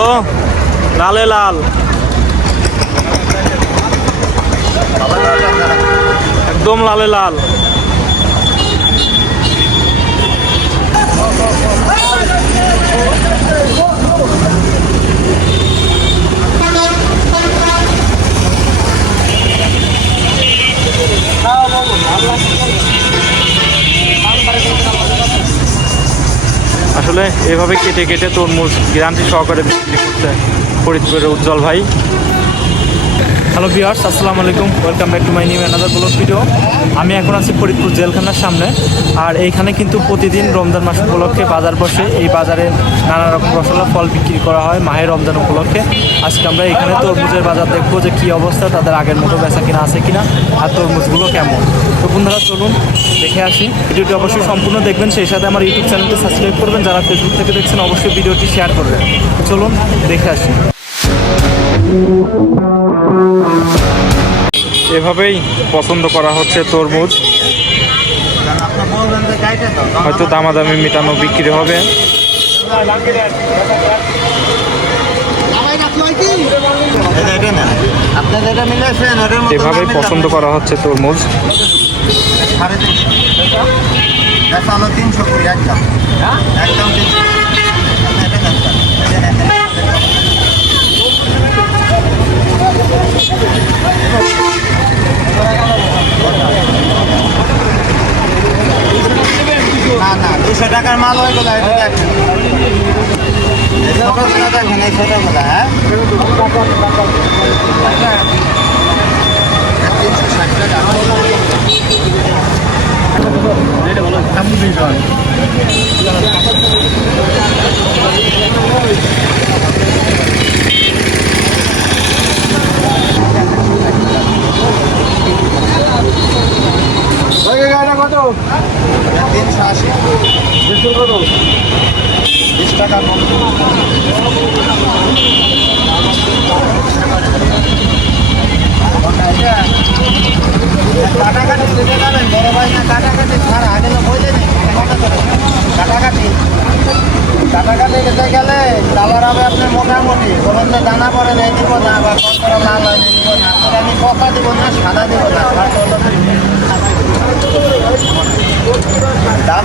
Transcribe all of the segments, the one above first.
ও লালে লাল। একদম লালে লাল। আসলে এভাবে কেটে কেটে তরমুজ গ্যারান্টি সহকারে বিক্রি করতে ফরিদপুরের উজ্জ্বল ভাই। হ্যালো ভিউয়ার্স আসসালামু আলাইকুম। Welcome back to my new another blog video আমি এখন আছি ফরিদপুর জেলখানার সামনে। আর এইখানে কিন্তু প্রতিদিন রমজান মাস উপলক্ষে বাজার বসে। এই বাজারে নানা রকম রসলা ফল বিক্রি করা হয় মাহের রমজান উপলক্ষে। আজকে আমরা এখানে তরমুজের বাজার দেখব যে কী অবস্থা, তাদের আগের মতো বেচা কিনা আছে কিনা, আর তরমুজগুলো কেমন। তো বন্ধুরা, চলুন দেখে আসি। ভিডিওটি অবশ্যই সম্পূর্ণ দেখবেন। সেই সাথে আমার ইউটিউব চ্যানেলটি সাবস্ক্রাইব করবেন। যারা ফেসবুক থেকে দেখছেন, অবশ্যই ভিডিওটি শেয়ার করবেন। চলুন দেখে আসি। এভাবেই পছন্দ করা হচ্ছে তরমুজ। হয়তো দামাদামি মেটানো বিক্রি হবে। এভাবেই পছন্দ করা হচ্ছে তরমুজ। সাড়ে তিনশো। তিনশো। কুড়ি একদম একদম তিনশো। টাকার মাল ওইগুলো এটা দেখেন। ছোটোগুলো দেখেন এই ছোটোগুলো হ্যাঁ? তিনশো তিনশো আশি। বিশ টাকা কম কাটাকাটি দিতে যাবেন বড় ভাই না কাটাকাটি ছাড়া আগে তো বলে নেই কাটাকাটি কাটাকাটি দিতে গেলে কালার হবে আপনার মোটামুটি বলুন যে দানা পরে নেই দিব না বা কতটা লাল হয় দিব না আমি পকা দিব না সাদা দিব না। দাম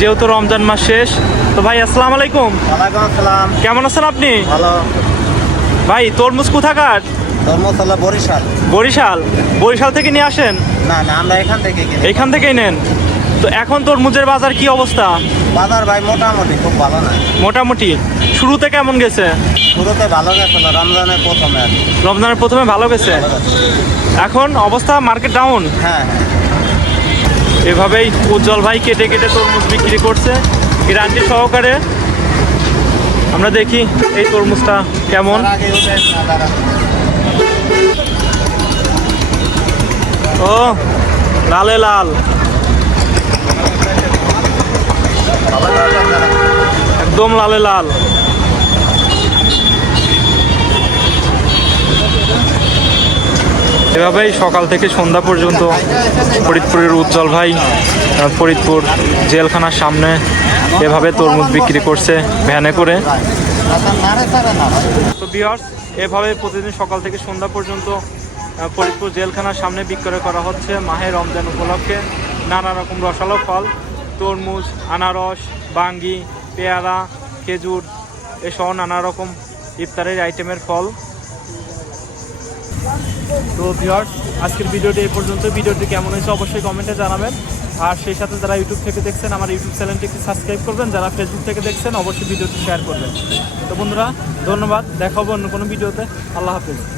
যেহেতু রমজান মাস শেষ তো ভাই আসসালাম আলাইকুম। ওয়ালাইকুম আসসালাম। কেমন আছেন আপনি? ভালো। ভাই তরমুজ কোথাকার? ধর্মতলা বরিশাল। বরিশাল? বরিশাল থেকে নিয়ে আসেন? না না আমরা এখান থেকে কিনি। এইখান থেকেই নেন? তো এখন তরমুজের বাজার কি অবস্থা? বাজার ভাই মোটামুটি খুব ভালো না। মোটামুটি। শুরুতে কেমন গেছে? শুরুতে ভালো গেছিল রমজানের প্রথমে রমজানের প্রথমে ভালো গেছে। এখন অবস্থা মার্কেট ডাউন? হ্যাঁ হ্যাঁ। এভাবেই উজ্জ্বল ভাই কেটে কেটে তরমুজ বিক্রি করছে। গ্যারান্টি সহকারে আমরা দেখি এই তরমুজটা কেমন। ও, লালে লাল। একদম লালে লাল। এভাবেই সকাল থেকে সন্ধ্যা পর্যন্ত ফরিদপুরের উজ্জ্বল ভাই ফরিদপুর জেলখানার সামনে এভাবে তরমুজ বিক্রি করছে ভ্যানে করে। তো বিহার্স এভাবে প্রতিদিন সকাল থেকে সন্ধ্যা পর্যন্ত ফরিদপুর জেলখানার সামনে বিক্রয় করা হচ্ছে মাহে রমজান উপলক্ষে। নানা রকম রসালো ফল, তরমুজ, আনারস, বাঙ্গি, পেয়ারা, খেজুর, এসহ নানা রকম ইফতারের আইটেমের ফল। তো ভিওয়ার্স আজকের ভিডিওটি এই পর্যন্ত। ভিডিওটি কেমন হয়েছে অবশ্যই কমেন্টে জানাবেন। আর সেই সাথে যারা ইউটিউব থেকে দেখছেন, আমার ইউটিউব চ্যানেলটিকে সাবস্ক্রাইব করবেন। যারা ফেসবুক থেকে দেখছেন, অবশ্যই ভিডিওটি শেয়ার করবেন। তো বন্ধুরা, ধন্যবাদ। দেখাবো অন্য কোনো ভিডিওতে। আল্লাহ হাফিজ।